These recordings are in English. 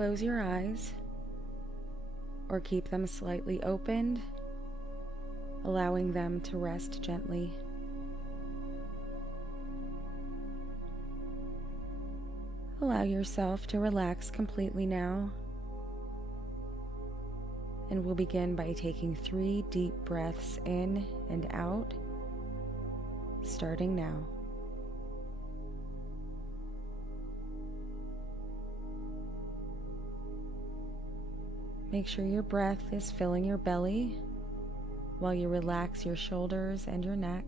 close your eyes or keep them slightly opened, allowing them to rest gently. Allow yourself to relax completely now, and we'll begin by taking 3 deep breaths in and out, starting now. Make sure your breath is filling your belly while you relax your shoulders and your neck.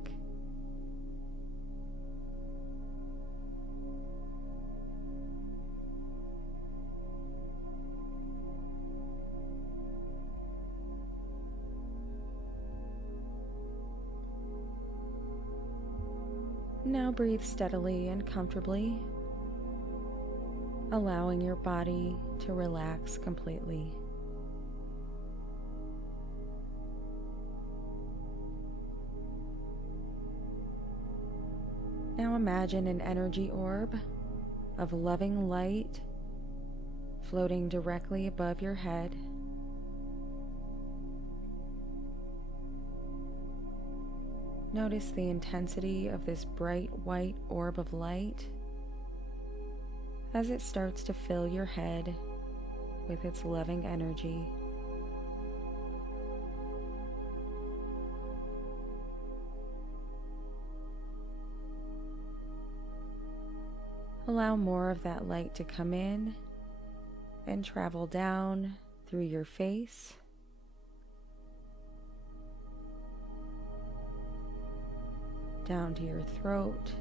Now breathe steadily and comfortably, allowing your body to relax completely. Now imagine an energy orb of loving light floating directly above your head. Notice the intensity of this bright white orb of light as it starts to fill your head with its loving energy. Allow more of that light to come in and travel down through your face, down to your throat,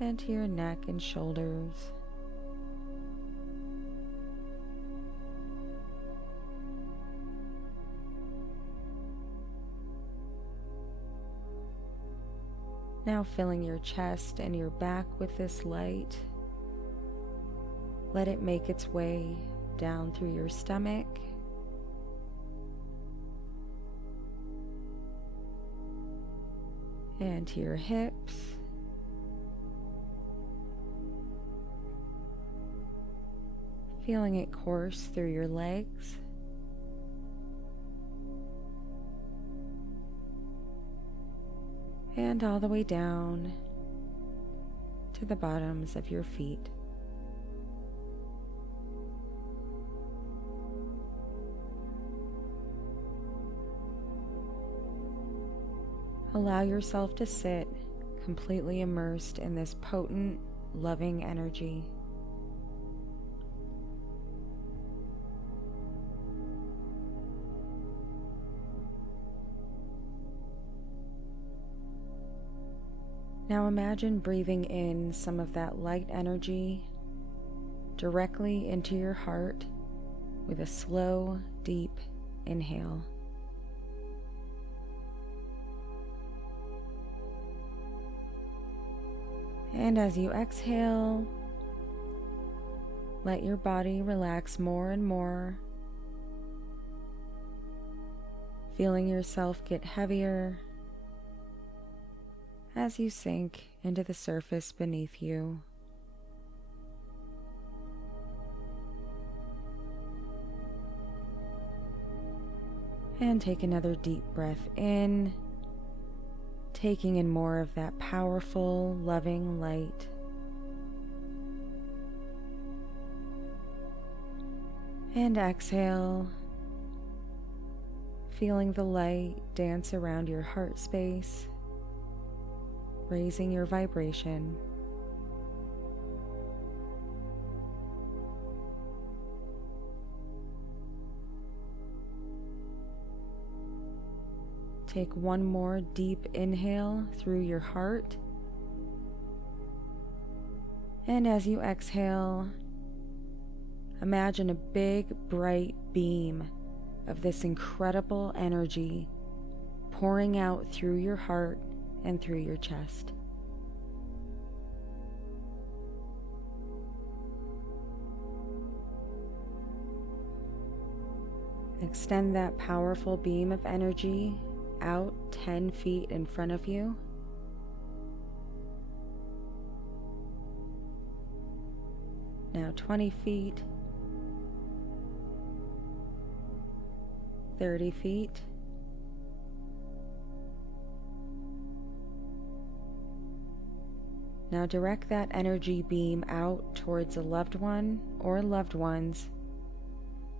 and to your neck and shoulders. Now filling your chest and your back with this light. Let it make its way down through your stomach, and to your hips, feeling it course through your legs, and all the way down to the bottoms of your feet. Allow yourself to sit completely immersed in this potent, loving energy. Now imagine breathing in some of that light energy directly into your heart with a slow, deep inhale. And as you exhale, let your body relax more and more, feeling yourself get heavier as you sink into the surface beneath you. And take another deep breath in, taking in more of that powerful, loving light. And exhale, feeling the light dance around your heart space, raising your vibration. Take one more deep inhale through your heart. And as you exhale, imagine a big, bright beam of this incredible energy pouring out through your heart and through your chest. Extend that powerful beam of energy out 10 feet in front of you. Now 20 feet, 30 feet, now direct that energy beam out towards a loved one or loved ones,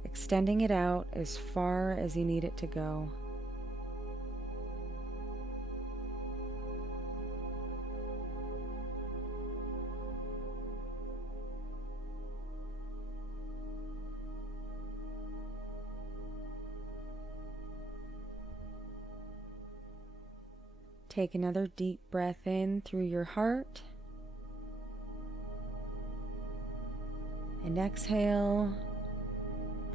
extending it out as far as you need it to go. Take another deep breath in through your heart. And exhale,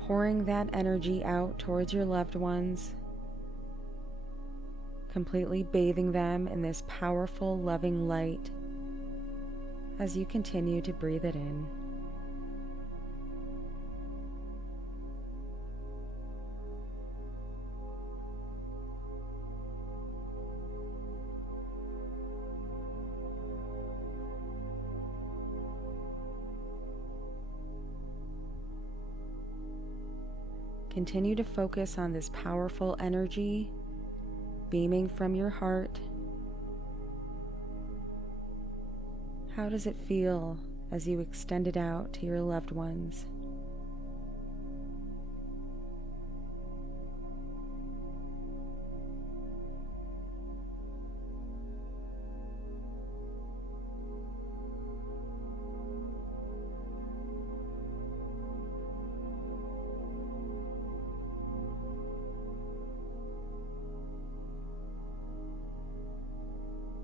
pouring that energy out towards your loved ones, completely bathing them in this powerful, loving light as you continue to breathe it in. Continue to focus on this powerful energy beaming from your heart. How does it feel as you extend it out to your loved ones?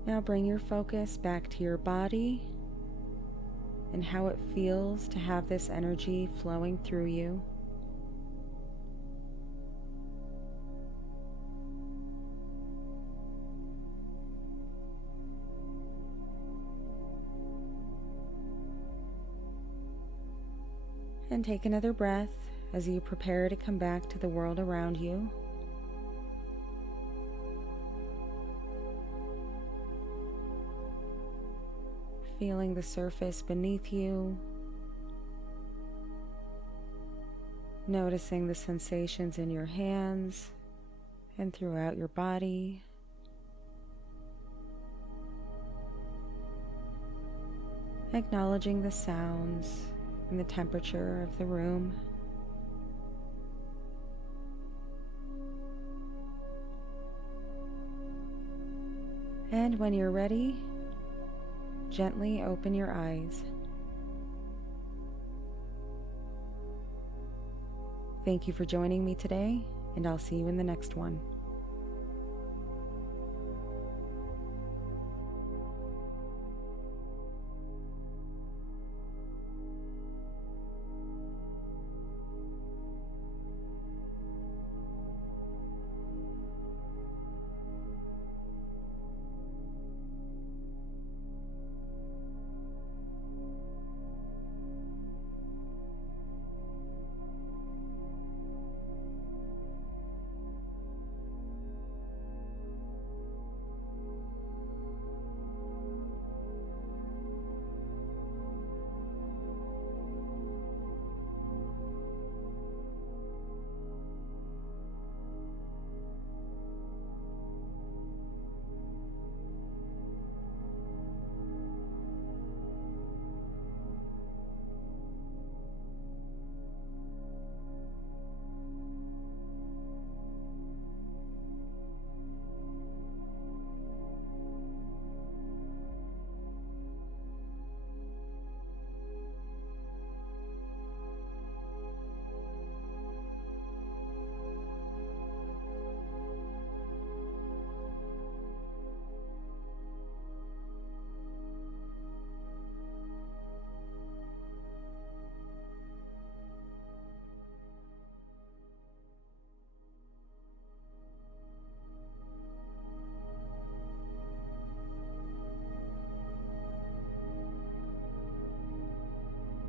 Now bring your focus back to your body and how it feels to have this energy flowing through you. And take another breath as you prepare to come back to the world around you. Feeling the surface beneath you, noticing the sensations in your hands and throughout your body. Acknowledging the sounds and the temperature of the room. And when you're ready, gently open your eyes. Thank you for joining me today, and I'll see you in the next one.